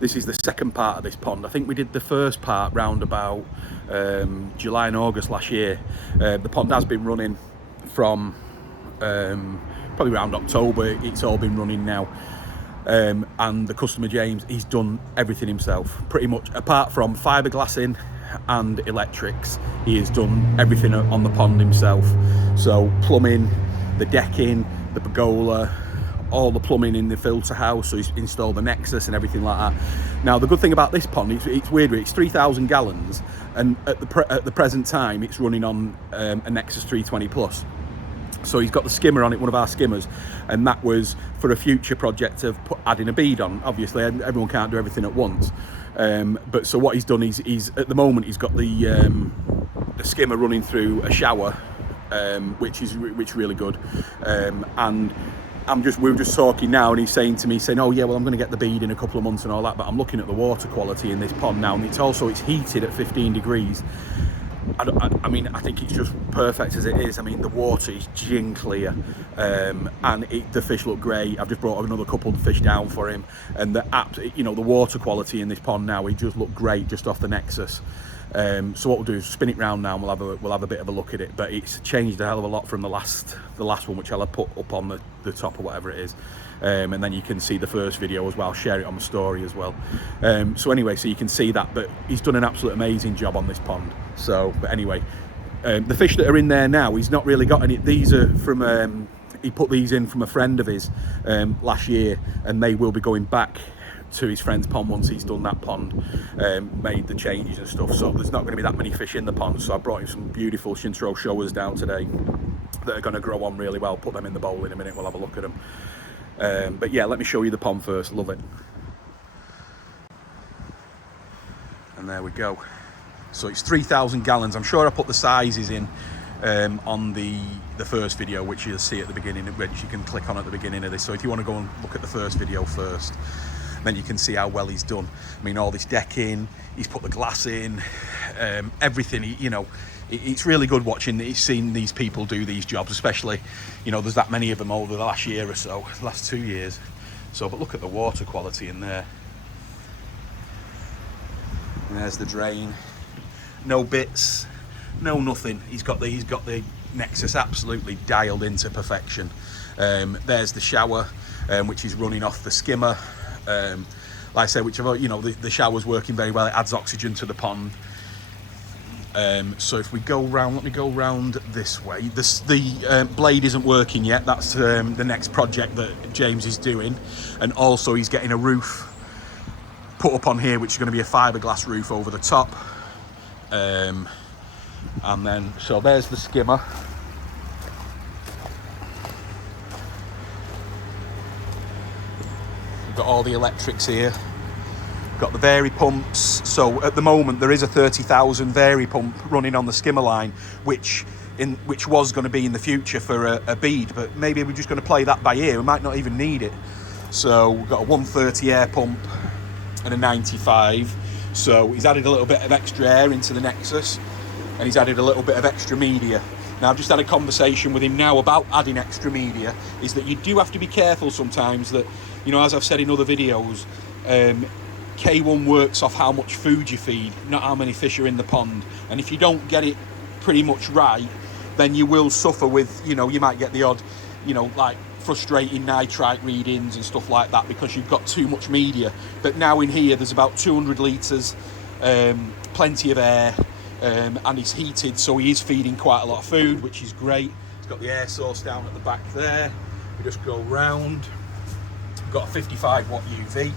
this is the second part of this pond. I think we did the first part round about July and August last year. The pond has been running from probably around October. It's all been running now. And the customer, James, he's done everything himself, pretty much, apart from fiberglassing and electrics. He has done everything on the pond himself. So plumbing, the decking, the pergola, all the plumbing in the filter house. So he's installed the Nexus and everything like that. Now the good thing about this pond, it's weird, it's 3,000 gallons, and at the present time it's running on a Nexus 320 plus. So he's got the skimmer on it, one of our skimmers, and that was for a future project of adding a bead on. Obviously everyone can't do everything at once, but so what he's done is he's at the moment he's got the skimmer running through a shower, which is really good, and we were just talking now, and he's saying to me, oh yeah, well, I'm going to get the bead in a couple of months and all that, but I'm looking at the water quality in this pond now, and it's heated at 15 degrees. I mean, I think it's just perfect as it is. I mean, the water is gin clear, and the fish look great. I've just brought another couple of fish down for him, and the water quality in this pond now, it just looked great just off the Nexus. So what we'll do is spin it round now, and we'll have a bit of a look at it. But it's changed a hell of a lot from the last one, which I'll have put up on the top or whatever it is. And then you can see the first video as well. Share it on the story as well. So anyway, so you can see that. But he's done an absolute amazing job on this pond. So, but anyway, the fish that are in there now, he's not really got any. These are from he put these in from a friend of his last year, and they will be going back to his friend's pond once he's done that pond, made the changes and stuff. So there's not going to be that many fish in the pond. So I brought him some beautiful Shintaro showers down today that are going to grow on really well. Put them in the bowl in a minute, we'll have a look at them. But yeah, let me show you the pond first. Love it. And there we go. So it's 3,000 gallons. I'm sure I put the sizes in on the first video, which you'll see at the beginning, which you can click on at the beginning of this. So if you want to go and look at the first video first, then you can see how well he's done. I mean, all this decking, he's put the glass in, everything. It's really good seeing these people do these jobs, especially, there's that many of them over the last year or so, the last 2 years. So, but look at the water quality in there. And there's the drain. No bits, no nothing. He's got the Nexus absolutely dialed into perfection. There's the shower, which is running off the skimmer. Like I said, the shower's working very well. It adds oxygen to the pond. So if we go round, let me go round this way. The blade isn't working yet. That's the next project that James is doing, and also he's getting a roof put up on here, which is going to be a fiberglass roof over the top. And then so there's the skimmer. We've got all the electrics here. Got the Varipumps. So at the moment there is a 30,000 Varipump running on the skimmer line, which was going to be in the future for a bead, but maybe we're just going to play that by ear. We might not even need it. So we've got a 130 air pump and a 95. So he's added a little bit of extra air into the Nexus, and he's added a little bit of extra media. Now I've just had a conversation with him now about adding extra media, is that you do have to be careful sometimes that, as I've said in other videos, K1 works off how much food you feed, not how many fish are in the pond. And if you don't get it pretty much right, then you will suffer with, you might get the odd, like frustrating nitrite readings and stuff like that because you've got too much media. But now in here there's about 200 litres, plenty of air, and it's heated, so he is feeding quite a lot of food, which is great. He's got the air source down at the back there. We just go round. We've got a 55 watt UV.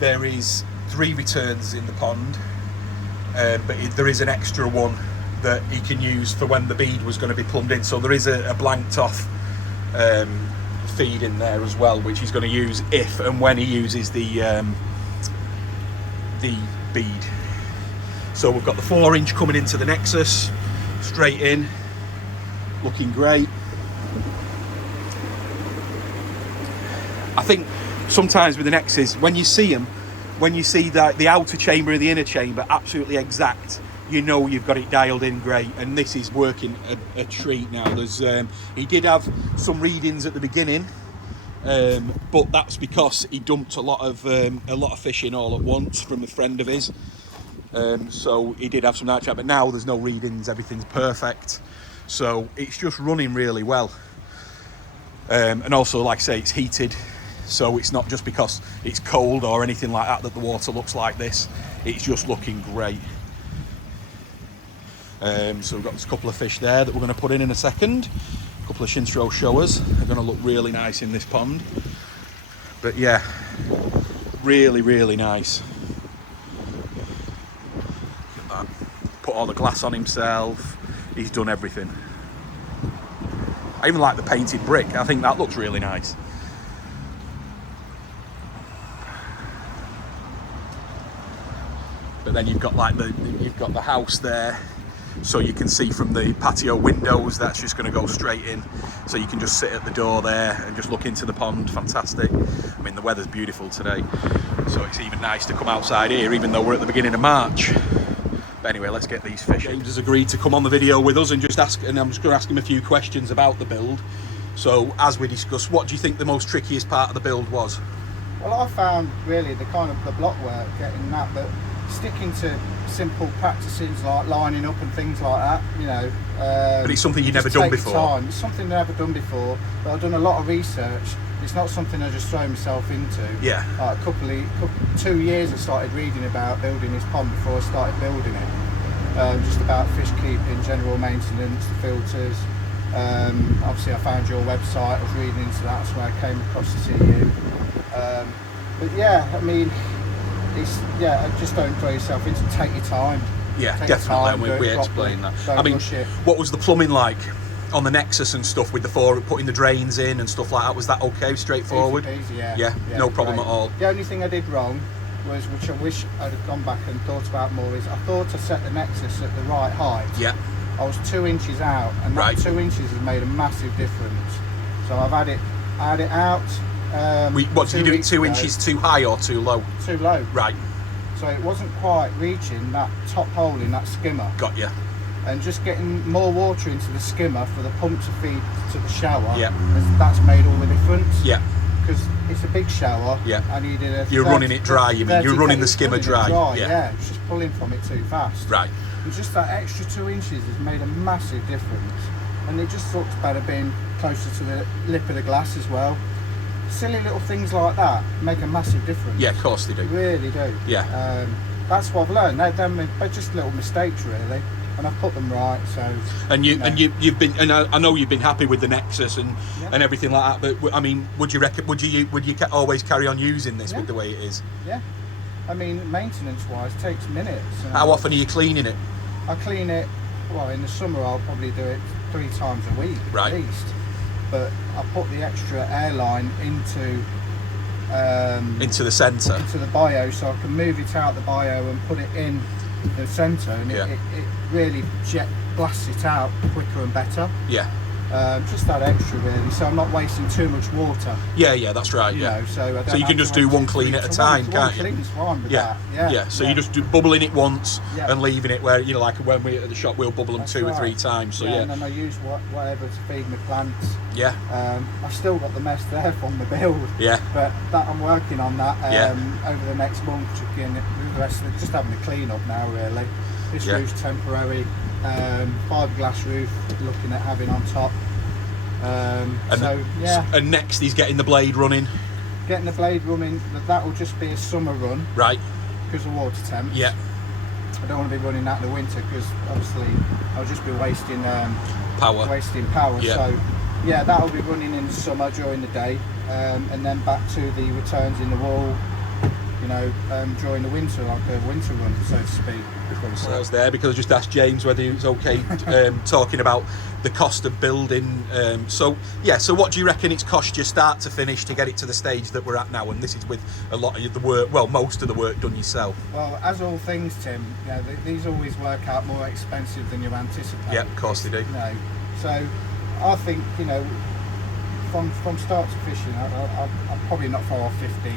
There is 3 returns in the pond, but there is an extra one that he can use for when the bead was going to be plumbed in. So there is a blanked off feed in there as well, which he's going to use if and when he uses the bead. So we've got the 4-inch coming into the Nexus, straight in, looking great. I think sometimes with the Nexus, when you see them, when you see the outer chamber and the inner chamber absolutely exact, you've got it dialed in great, and this is working a treat now. There's he did have some readings at the beginning, but that's because he dumped a lot of fish in all at once from a friend of his. So he did have some night chat, but now there's no readings, everything's perfect. So it's just running really well. And also, like I say, it's heated, so it's not just because it's cold or anything like that that the water looks like this. It's just looking great. So we've got a couple of fish there that we're going to put in a second. A couple of Shinstro showers. They're going to look really nice in this pond. But yeah, really, really nice. Look at that. Put all the glass on himself. He's done everything. I even like the painted brick. I think that looks really nice. But then you've got like the house there, so you can see from the patio windows. That's just going to go straight in, so you can just sit at the door there and just look into the pond. Fantastic. I mean, the weather's beautiful today, so it's even nice to come outside here, even though we're at the beginning of March. But anyway, let's get these fish. James has agreed to come on the video with us and just ask, and I'm just going to ask him a few questions about the build. So as we discussed, what do you think the most trickiest part of the build was? Well, I found really the block work, getting that, but sticking to simple practices like lining up and things like that, you know. But it's something you've never done before. Time. It's something I've never done before, but I've done a lot of research. It's not something I just throw myself into. Yeah. Like 2 years I started reading about building this pond before I started building it. Just about fish keeping, general maintenance, the filters. Obviously I found your website, I was reading into that, that's where I came across to see you. But yeah, I mean, just don't throw yourself into, take your time. Yeah, take definitely, and we explained that. I mean, what was the plumbing like on the Nexus and stuff with putting the drains in and stuff like that? Was that okay, straightforward? Easy, yeah, no problem at all. The only thing I did wrong was, which I wish I'd have gone back and thought about more, is I thought I set the Nexus at the right height. Yeah. I was 2 inches out, and that 2 inches has made a massive difference. So I had it out. What did you do it 2 inches too high or too low? Too low. Right. So it wasn't quite reaching that top hole in that skimmer. Got you. And just getting more water into the skimmer for the pump to feed to the shower. Yeah. That's made all the difference. Yeah. Because it's a big shower. Yeah. I needed a. You're running it dry. You mean you're running the skimmer dry? Yeah. It's just pulling from it too fast. Right. And just that extra 2 inches has made a massive difference. And it just looks better being closer to the lip of the glass as well. Silly little things like that make a massive difference. Yeah, of course they do. Really do. Yeah. That's what I've learned. They're just little mistakes, really, and I've put them right. So. And you've been, and I know you've been happy with the Nexus and everything like that. But I mean, would you always carry on using this with the way it is? Yeah. I mean, maintenance-wise, it takes minutes. How often are you cleaning it? I clean it. Well, in the summer, I'll probably do it 3 times a week at least. But I put the extra airline into the centre, into the bio, so I can move it out the bio and put it in the centre, and it really blasts it out quicker and better. Yeah. Just that extra really, so I'm not wasting too much water. Yeah, that's right. You know, so you can just do one clean at a time, can't you? One clean's fine with that. Yeah. So you just do bubbling it once and leaving it where, you know, like when we're at the shop, we'll bubble them that's 2 or 3 times. So and then I use whatever to feed my plants. Yeah. I've still got the mess there from the build. Yeah. But that I'm working on that over the next month. The rest of it, just having a clean up now really. This roof's temporary. Fiberglass roof, looking at having on top. And next he's getting the blade running. Getting the blade running, that will just be a summer run. Right. Because of water temps. Yeah. I don't want to be running that in the winter because obviously I'll just be wasting power. Yeah. So yeah, that will be running in the summer during the day, and then back to the returns in the wall. You know, during the winter, like a winter run, so to speak. I was there because I just asked James whether he was okay talking about the cost of building. So what do you reckon it's cost you start to finish to get it to the stage that we're at now? And this is with a lot of the work, well, most of the work done yourself. Well, as all things, Tim, you know, these always work out more expensive than you anticipate. Yeah, of course they do. You know, so I think, you know, from start to fishing, I'm probably not far off 15.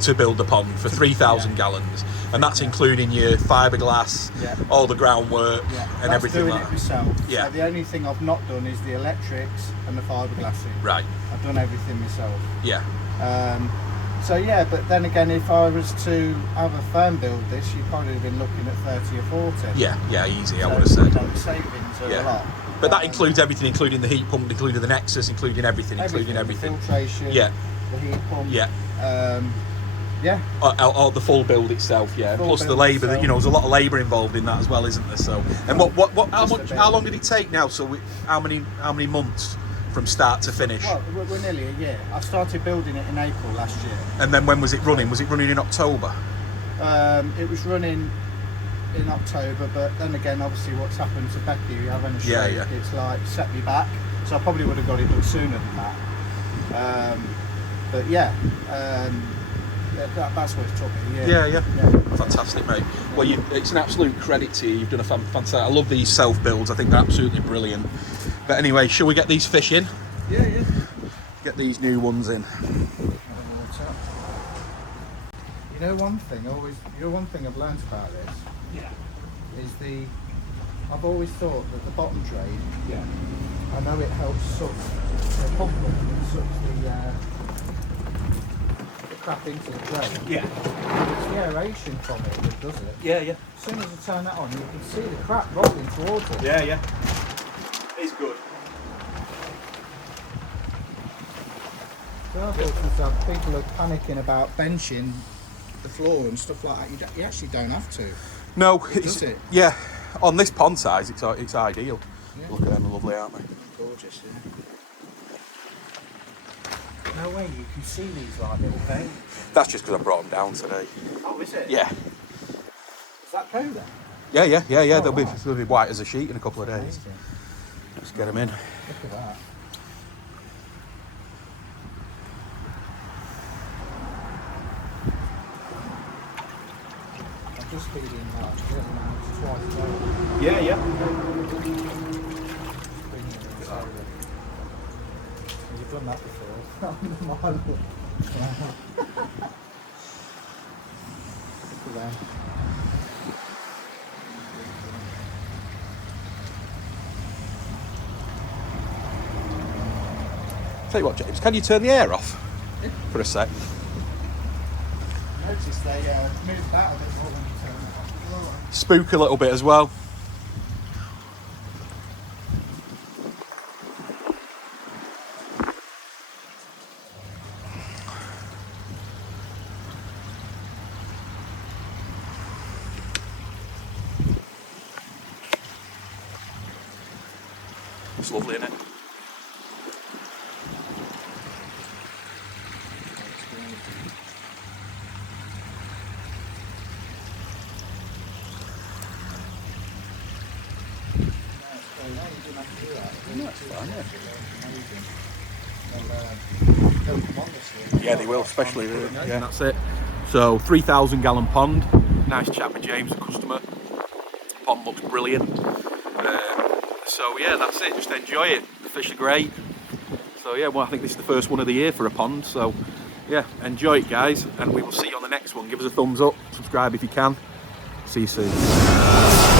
to build the pond for 3,000 gallons, and that's including your fiberglass, all the groundwork, and everything doing like it that. myself. Yeah. So the only thing I've not done is the electrics and the fiberglassing. Right. I've done everything myself. Yeah. So yeah, but then again, if I was to have a firm build this, you'd probably have been looking at 30 or 40. Yeah, easy. I So, would have said. The savings are a lot. But that includes everything, including the heat pump, including the Nexus, including everything. Including everything. Filtration. Yeah. The heat pump. Yeah. Yeah. Or the full build itself, yeah. Full Plus the build labour, itself. there's a lot of labour involved in that as well, isn't there? So, and how long did it take now? So, how many months from start to finish? Well, we're nearly a year. I started building it in April last year. And then when was it running? Was it running in October? It was running in October, but then again, obviously, what's happened to Becky, having a stroke, it's like set me back. So I probably would have got it done sooner than that. But yeah. That's what it took me. Yeah. Fantastic, mate. Well, it's an absolute credit to you. You've done a fantastic. I love these self builds. I think they're absolutely brilliant. But anyway, shall we get these fish in? Yeah. Get these new ones in. You know, one thing I've learned about this is I've always thought that the bottom drain. I know it helps suck the pump up and sucks the crap into the drain. It's the aeration from it that does it. Yeah. As soon as you turn that on, you can see the crap rolling towards it. Yeah. It's good. So I thought people are panicking about benching the floor and stuff like that. You actually don't have to. No, Does it? Yeah. On this pond size, it's ideal. Yeah. Look at them, lovely, aren't they? Gorgeous, yeah. No way, you can see these like little veins. That's just because I brought them down today. Oh, is it? Yeah. Is that cow then? Yeah. Oh, they'll wow. be white as a sheet in a couple of days. Amazing. Let's get them in. Look at that. I'm just feeding like twice a day. Yeah. You've done that before. Tell you what, James, can you turn the air off for a sec? Notice they move that a bit more when you turn it off. Spook a little bit as well. It's lovely, isn't it? Yeah, they will, especially. Yeah, that's it. So 3,000 gallon pond. Nice chat with James, the customer. Pond looks brilliant. So yeah, that's it. Just enjoy it. The fish are great. So yeah, well, I think this is the first one of the year for a pond. So yeah, enjoy it, guys, and we will see you on the next one. Give us a thumbs up, subscribe if you can. See you soon.